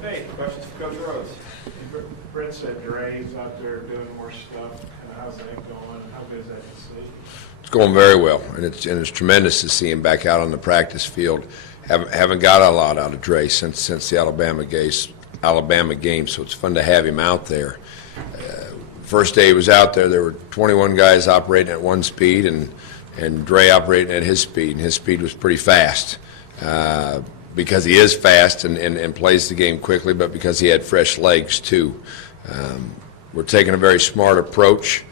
Hey, questions for Coach Rhoads? Brett said Dre's out there doing more stuff. Kind of how's that going? How good is that to see? It's going very well, and it's tremendous to see him back out on the practice field. Haven't got a lot out of Dre since the Alabama game, so it's fun to have him out there. First day he was out there were 21 guys operating at one speed, and Dre operating at his speed, and his speed was pretty fast. Because he is fast and plays the game quickly, but because he had fresh legs too. We're taking a very smart approach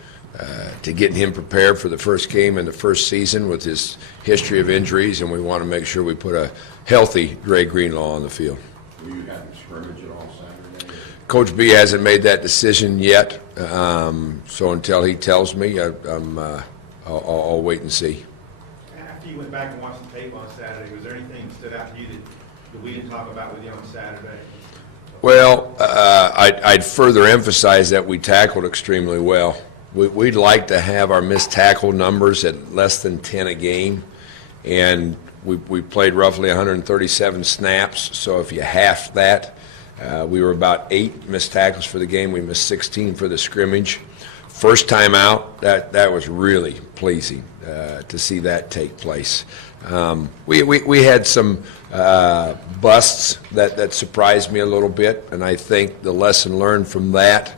to getting him prepared for the first game in the first season with his history of injuries, and we want to make sure we put a healthy Dre Greenlaw on the field. Will you have scrimmage at all Saturday? Coach B hasn't made that decision yet, so until he tells me, I'll wait and see. After you went back and watched the tape on Saturday, was there anything that stood out to you that we didn't talk about with you on Saturday? Well, I'd further emphasize that we tackled extremely well. We'd like to have our missed tackle numbers at less than 10 a game, and we played roughly 137 snaps, so if you half that, we were about 8 missed tackles for the game. We missed 16 for the scrimmage. First time out, that was really pleasing to see that take place. We had some busts that surprised me a little bit, and I think the lesson learned from that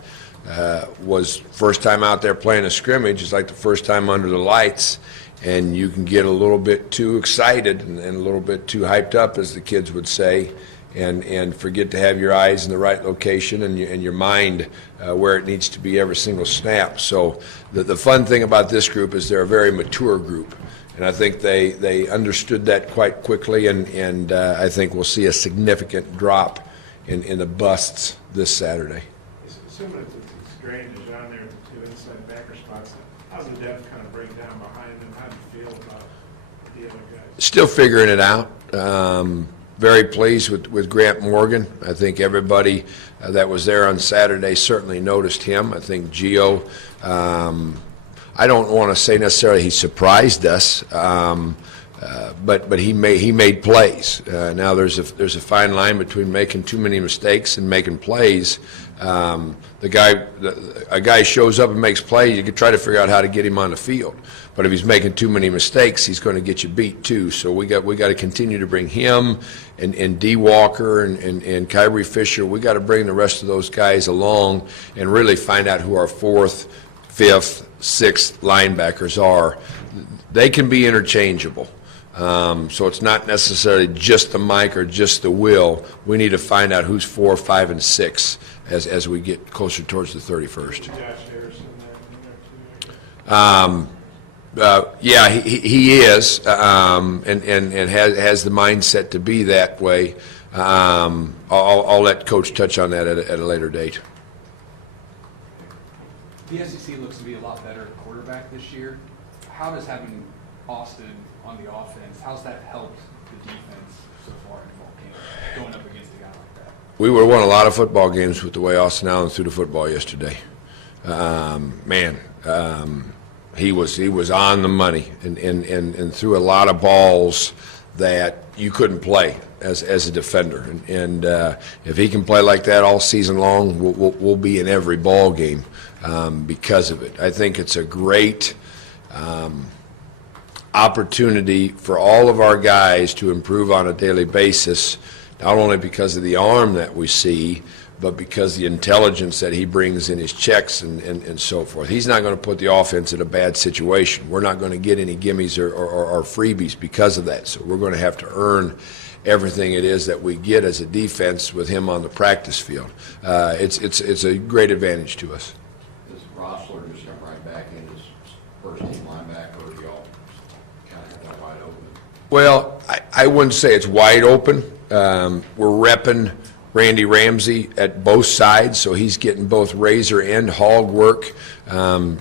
was first time out there playing a scrimmage is like the first time under the lights, and you can get a little bit too excited and a little bit too hyped up, as the kids would say, and forget to have your eyes in the right location and your mind where it needs to be every single snap. So the fun thing about this group is they're a very mature group, and I think they understood that quite quickly, and I think we'll see a significant drop in the busts this Saturday. Assuming it's drainage down there, the 2 inside backer spots, how's the depth kind of break down behind them? How do you feel about the other guys? Still figuring it out. Very pleased with Grant Morgan. I think everybody that was there on Saturday certainly noticed him. I think Gio, I don't want to say necessarily he surprised us, but he made plays. Now there's a fine line between making too many mistakes and making plays. A guy shows up and makes plays, you can try to figure out how to get him on the field. But if he's making too many mistakes, he's going to get you beat too. So we got to continue to bring him and D. Walker and Kyrie Fisher. We got to bring the rest of those guys along and really find out who our 4th, 5th, 6th linebackers are. They can be interchangeable. So it's not necessarily just the Mike or just the Will. We need to find out who's 4, 5, and 6 as we get closer towards the 31st. Josh Harrison there too. Yeah, he is, and has the mindset to be that way. I'll let Coach touch on that at a later date. The SEC looks to be a lot better at quarterback this year. How does having Austin on the offense, how's that helped the defense so far in fall camp, going up against a guy like that? We would have won a lot of football games with the way Austin Allen threw the football yesterday. He was on the money and threw a lot of balls that you couldn't play as a defender. And if he can play like that all season long, we'll be in every ball game because of it. I think it's a great opportunity for all of our guys to improve on a daily basis, not only because of the arm that we see, but because the intelligence that he brings in his checks and so forth. He's not going to put the offense in a bad situation. We're not going to get any gimmies or freebies because of that. So we're going to have to earn everything it is that we get as a defense with him on the practice field. It's a great advantage to us. Does Rossler just jump right back in as first-team linebacker, or y'all kind of have that wide open? Well, I wouldn't say it's wide open. We're repping Randy Ramsey at both sides, so he's getting both razor and hog work.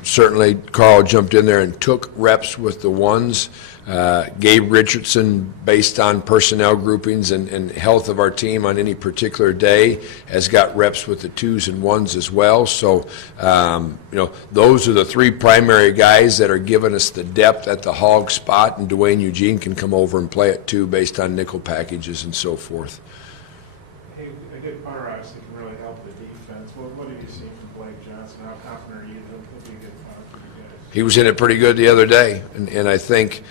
Certainly, Carl jumped in there and took reps with the ones. Gabe Richardson, based on personnel groupings and health of our team on any particular day, has got reps with the twos and ones as well. So, those are the three primary guys that are giving us the depth at the hog spot, and Dwayne Eugene can come over and play it too based on nickel packages and so forth. Hey, a good punter obviously can really help the defense. What have you seen from Blake Johnson? How confident are you that he'll be a good punter for you guys? He was in it pretty good the other day, and I think,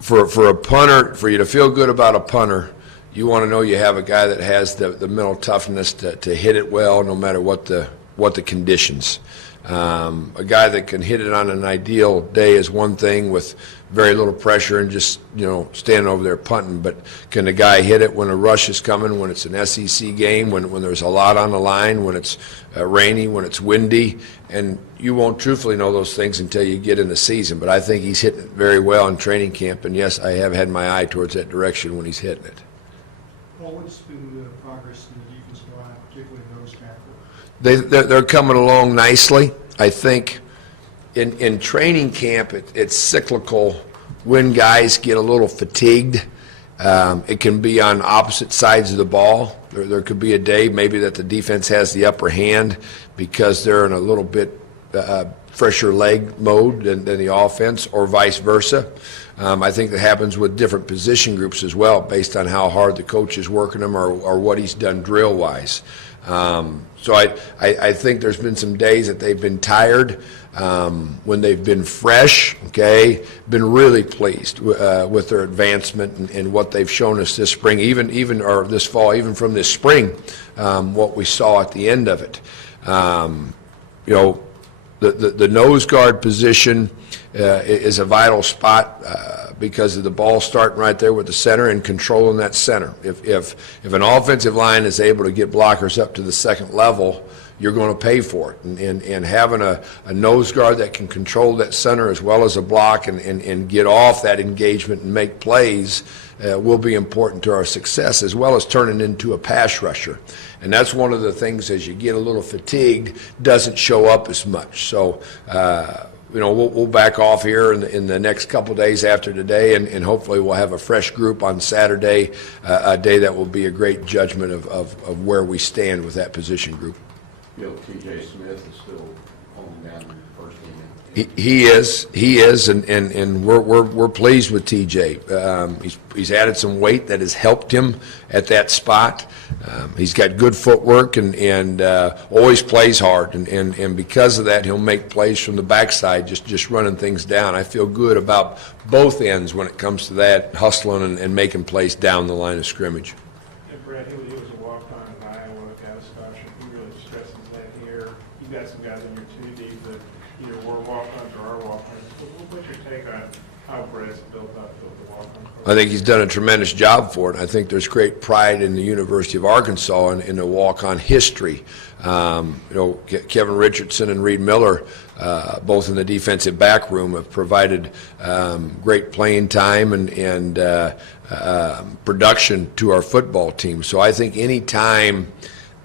for a punter, for you to feel good about a punter, you want to know you have a guy that has the mental toughness to hit it well, no matter what the conditions. A guy that can hit it on an ideal day is one thing, with very little pressure and just standing over there punting. But can the guy hit it when a rush is coming, when it's an SEC game, when there's a lot on the line, when it's rainy, when it's windy? And you won't truthfully know those things until you get in the season. But I think he's hitting it very well in training camp, and yes, I have had my eye towards that direction when he's hitting it. Paul, what's been the progress in the defensive line, particularly nose tackle? They're coming along nicely. I think in training camp it's cyclical when guys get a little fatigued. It can be on opposite sides of the ball. There could be a day maybe that the defense has the upper hand because they're in a little bit fresher leg mode than the offense, or vice versa. I think that happens with different position groups as well, based on how hard the coach is working them or what he's done drill-wise. So I think there's been some days that they've been tired. When they've been fresh, been really pleased with their advancement and what they've shown us this spring, even or this fall, even from this spring, what we saw at the end of it. The nose guard position is a vital spot because of the ball starting right there with the center and controlling that center. If an offensive line is able to get blockers up to the second level, you're going to pay for it. And having a nose guard that can control that center as well as a block and get off that engagement and make plays will be important to our success, as well as turning into a pass rusher. And that's one of the things, as you get a little fatigued, doesn't show up as much. So, we'll back off here in the next couple days after today, and hopefully we'll have a fresh group on Saturday, a day that will be a great judgment of where we stand with that position group. T.J. Smith is still holding down the first team. He is, and we're pleased with TJ. He's added some weight that has helped him at that spot. He's got good footwork and always plays hard, and because of that, he'll make plays from the backside, just running things down. I feel good about both ends when it comes to that, hustling and making plays down the line of scrimmage. Yeah, Brett, he was a walk-on in Iowa, got a scholarship. He really stresses that here. You've got some guys in your 2D that either were walk-ons or are walk-ons. What's your take on how Brett's built up the walk-on program? I think he's done a tremendous job for it. I think there's great pride in the University of Arkansas in the walk-on history. Kevin Richardson and Reed Miller, both in the defensive back room, have provided great playing time and production to our football team. So I think any time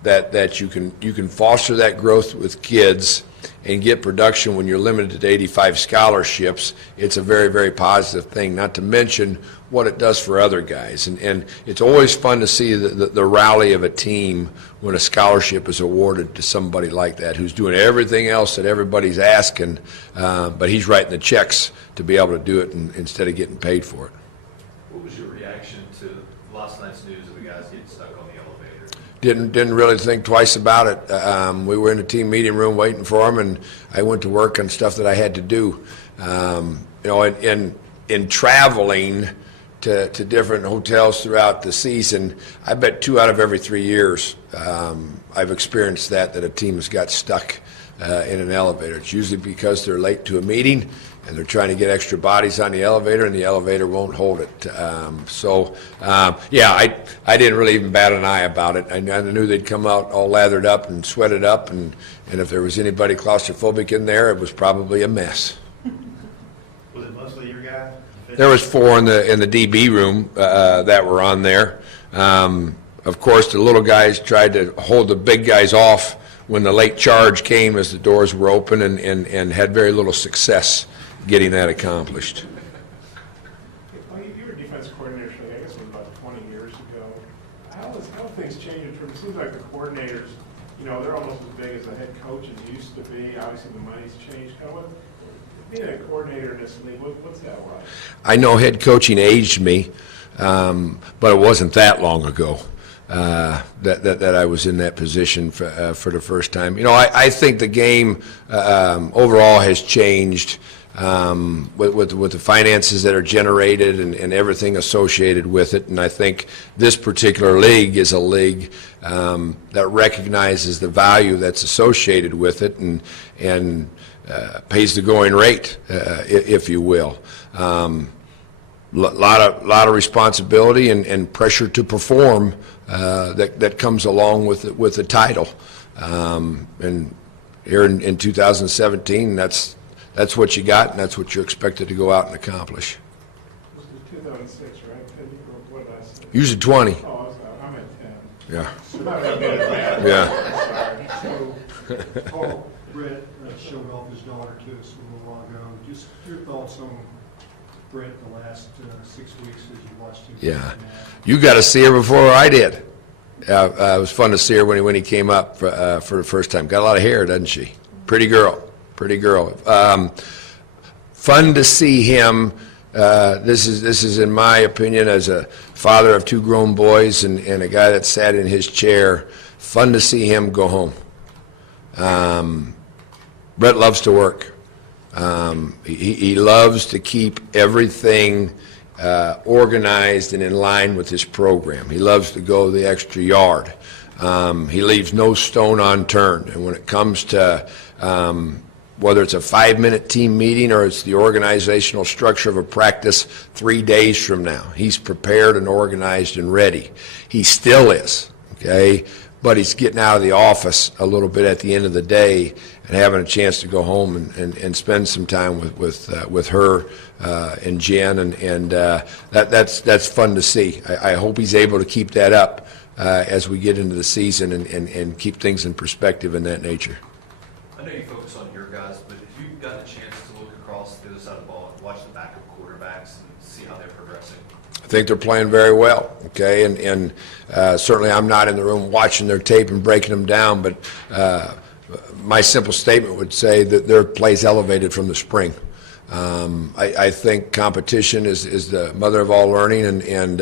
that you can foster that growth with kids and get production when you're limited to 85 scholarships, it's a very, very positive thing, not to mention what it does for other guys. And it's always fun to see the rally of a team when a scholarship is awarded to somebody like that, who's doing everything else that everybody's asking, but he's writing the checks to be able to do it instead of getting paid for it. What was your reaction to last night's news of the guys getting stuck on the elevator? Didn't really think twice about it. We were in the team meeting room waiting for him, and I went to work on stuff that I had to do. In traveling to different hotels throughout the season, I bet 2 out of every 3 years I've experienced that a team has got stuck in an elevator. It's usually because they're late to a meeting and they're trying to get extra bodies on the elevator, and the elevator won't hold it. I didn't really even bat an eye about it. I knew they'd come out all lathered up and sweated up, and if there was anybody claustrophobic in there, it was probably a mess. Was it mostly your guys? There was 4 in the DB room that were on there. Of course, the little guys tried to hold the big guys off when the late charge came as the doors were open, and had very little success getting that accomplished. Well, you were defense coordinator, I guess it was about 20 years ago. How have things changed in terms, it seems like the coordinators, you know, they're almost as big as the head coaches used to be. Obviously, the money's changed. Being a coordinator in this league, what's that like? I know head coaching aged me, but it wasn't that long ago that I was in that position for the first time. You know, I think the game overall has changed with the finances that are generated and everything associated with it. And I think this particular league is a league that recognizes the value that's associated with it and pays the going rate, if you will. Lot of responsibility and pressure to perform that comes along with the title. And here in 2017, that's what you got, and that's what you're expected to go out and accomplish. This was 2006, right? What did I say? Usually 20. Oh, I'm at 10. Yeah. I'm not that good at math. Yeah. Sorry. So, Paul, Brett showed off his daughter to us a little while ago. Just your thoughts on Brett the last 6 weeks as you watched him? Yeah. You got to see her before I did. It was fun to see her when he came up for the first time. Got a lot of hair, doesn't she? Pretty girl. Pretty girl. Fun to see him. This is in my opinion, as a father of two grown boys and a guy that sat in his chair, fun to see him go home. Brett loves to work. He loves to keep everything organized and in line with his program. He loves to go the extra yard. He leaves no stone unturned. And when it comes to whether it's a 5-minute team meeting or it's the organizational structure of a practice 3 days from now, he's prepared and organized and ready. He still is, okay? But he's getting out of the office a little bit at the end of the day and having a chance to go home and spend some time with her and Jen, and that's fun to see. I hope he's able to keep that up as we get into the season and keep things in perspective in that nature. I know you focus on your guys, but if you've got a chance to look across the other side of the ball and watch the backup quarterbacks and see how they're progressing? I think they're playing very well, okay? And certainly I'm not in the room watching their tape and breaking them down, but my simple statement would say that their play's elevated from the spring. I think competition is the mother of all learning, and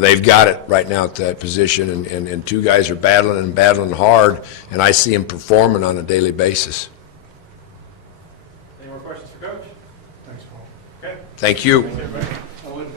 they've got it right now at that position, and two guys are battling hard, and I see them performing on a daily basis. Any more questions for Coach? Thanks, Paul. Okay. Thank you. Thanks, everybody.